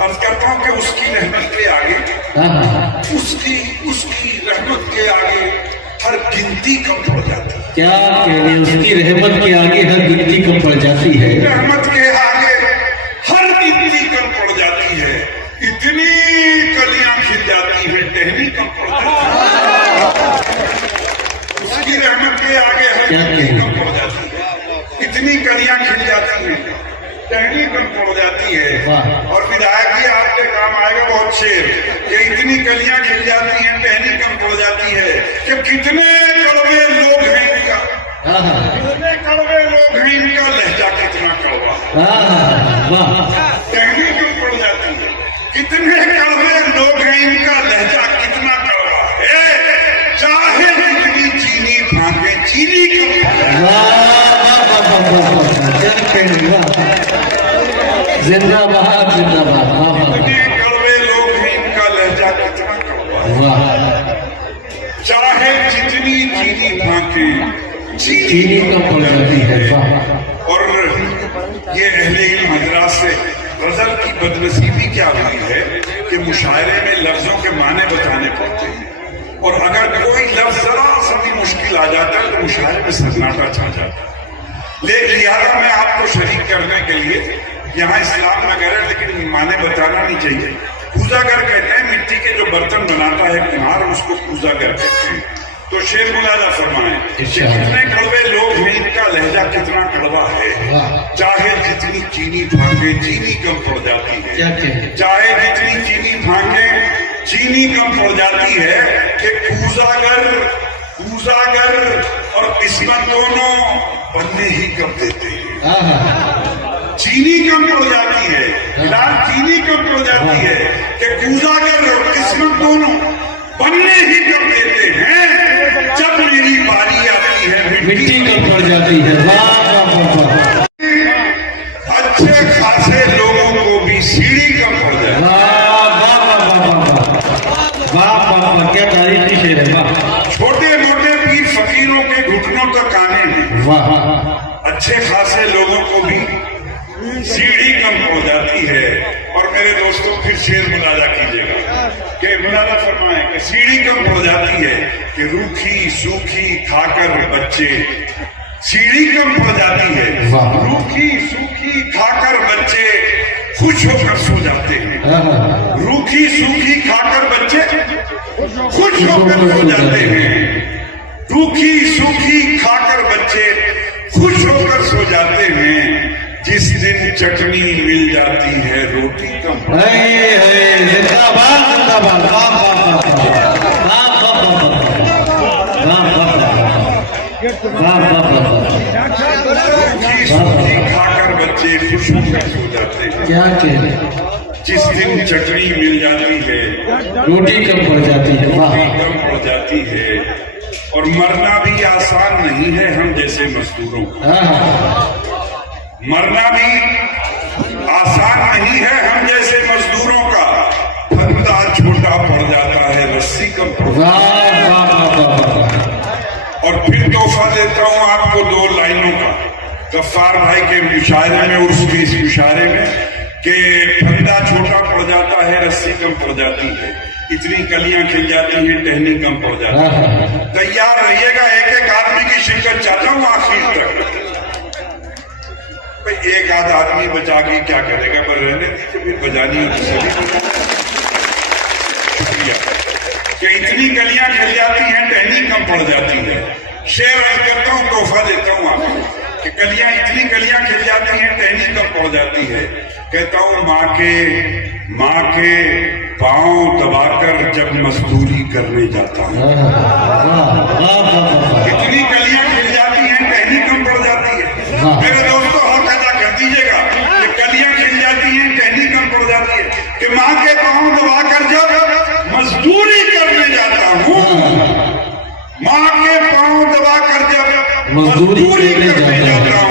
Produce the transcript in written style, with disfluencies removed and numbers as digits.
عرض کرتا ہوں کہ اس کی رحمت کے آگے اس کی رحمت کے آگے ہر گنتی کم پڑ جاتی ہے. کیا کہنے اس کی رحمت کے آگے ہر گنتی کم پڑ جاتی ہے. رحمت کے آگے ہر گنتی کم پڑ جاتی ہے. اتنی کلیاں کھل جاتی ہیں ٹہنی کم پڑ جاتی ہے. اس کی رحمت کے آگے ہر گنتی کم پڑ جاتی ہے. اتنی کلیاں کھل جاتی ہیں ٹہنی کم پڑ جاتی ہے. اور ودایک جی آپ کے کام آئے گا بہت شعر کہ اتنی کلیاں کھل جاتی ہیں ٹہنی کم پڑ جاتی ہے کہ کتنے کڑوے لوگ ہیں ان کا لہجہ کتنا کڑوا ٹہنی کم پڑ جاتی ہے. کتنے کڑوے لوگ ہیں ان کا لہجہ کتنا کڑوا ہے. چاہے جتنی چینی پھانکے چینی کم زندہ باد زندہ باد. کڑوے لوگ ہیں ان کا لہجہ کتنا کڑوا ہے. چاہے جتنی چینی پھانکے چینی کم پڑ جاتی ہے. اور یہ اہل علم حضرات سے غزل کی بدنصیبی کیا ہوئی ہے کہ مشاعرے میں لفظوں کے معنی بتانے پڑتے ہیں اور اگر کوئی لفظ ذرا سا بھی مشکل آ جاتا ہے تو مشاعرے میں سناٹا چھا جاتا ہے. لہذا میں آپ کو شریک کرنے کے لیے یہاں اسلام میں کہہ رہے ہیں لیکن معنی بتانا نہیں چاہیے. پوزا گر کہتے ہیں مٹی کے جو برتن بناتا ہے کمہار اس کو پوزا گر کہتے ہیں. تو شعر ملاحظہ فرمائیں کہ کتنے کڑوے لوگ ہیں ان کا لہجہ کتنا کڑوا ہے. چاہے جتنی چینی پھانکے چینی کم پڑ جاتی ہے. چاہے جتنی چینی پھانکے چینی کم پڑ جاتی ہے کہ پوزا گر اور قسمت دونوں بننے ہی کم دیتے ہیں. چینی کم پڑ جاتی ہے چینی کم پڑ جاتی ہے کہ پوزا گر اور قسمت دونوں بننے ہی کم دیتے ہیں. جب میری باری آتی ہے مٹی کم پڑ جاتی ہے. اچھے خاصے لوگوں کو بھی سیڑھی کم پڑ جاتی ہے. کیا تاریخی شعر ہے. چھوٹے موٹے پیر فقیروں کے گھٹنوں تک آنے ہیں. اچھے خاصے لوگوں کو بھی سیڑھی کم ہو جاتی ہے. اور میرے دوستوں پھر شعر ملاحظہ کیجیے گا کہ ملاحظہ فرمائیں کہ سیڑھی کم ہو جاتی ہے کہ روکھی سوکھی کھا کر بچے سیڑھی کم ہو جاتی ہے. روکھی سوکھی کھا کر بچے خوش ہو کر سو جاتے ہیں. روکھی سوکھی کھا کر بچے خوش ہو کر سو جاتے ہیں. روکھی سوکھی کھا کر بچے خوش ہو کر سو جاتے ہیں. جس دن چٹنی مل جاتی ہے روٹی کم. سوکھی کھا کر بچے خوش ہو کر سو جاتے ہیں. کیا کہنے جس دن چٹنی مل جاتی ہے روٹی کم پڑ جاتی ہے. روٹی کم پڑ جاتی ہے. اور مرنا بھی آسان نہیں ہے ہم جیسے مزدوروں کا. مرنا بھی آسان نہیں ہے ہم جیسے مزدوروں کا. پھندا چھوٹا پڑ جاتا ہے رسی کم پڑ جاتی ہے. اور پھر تحفہ دیتا ہوں آپ کو 2 لائنوں کا غفار بھائی کے مشاعرے میں اس کے اس مشاعرے میں کہ پھندا چھوٹا پڑ جاتا ہے رسی کم پڑ جاتی ہے. اتنی کلیاں کھل جاتی ہیں ٹہنی کم پڑ جاتی ہے. تیار رہیے گا ایک آدمی کی شرکت چاہتا ہوں آخر تک. ایک آدھ آدمی بچا کے کیا کرے گا پر رہنے دیجیے پھر بجانی ہوتی شکریہ کہ اتنی کلیاں کھل جاتی ہیں ٹہنی کم پڑ جاتی ہے. شعر عرض کرتا ہوں تحفہ دیتا ہوں آپ کو کہ اتنی کلیاں کھل جاتی ہیں ٹہنی کم پڑ جاتی ہے. کہتا ہوں ماں کے پاؤں دبا کر جب مزدوری کرنے جاتا ہوں. اتنی کلیاں کھل جاتی ہیں ٹہنی کم پڑ جاتی ہے. میرے دوستوں حق ادا کر دیجیے گا کہ کلیاں کھل جاتی ہیں ٹہنی کم پڑ جاتی ہے کہ ماں کے پاؤں دبا کر جب مزدوری کرنے جاتا ہوں. ماں کے پاؤں دبا کر جب مزدوری کرنے جاتا ہوں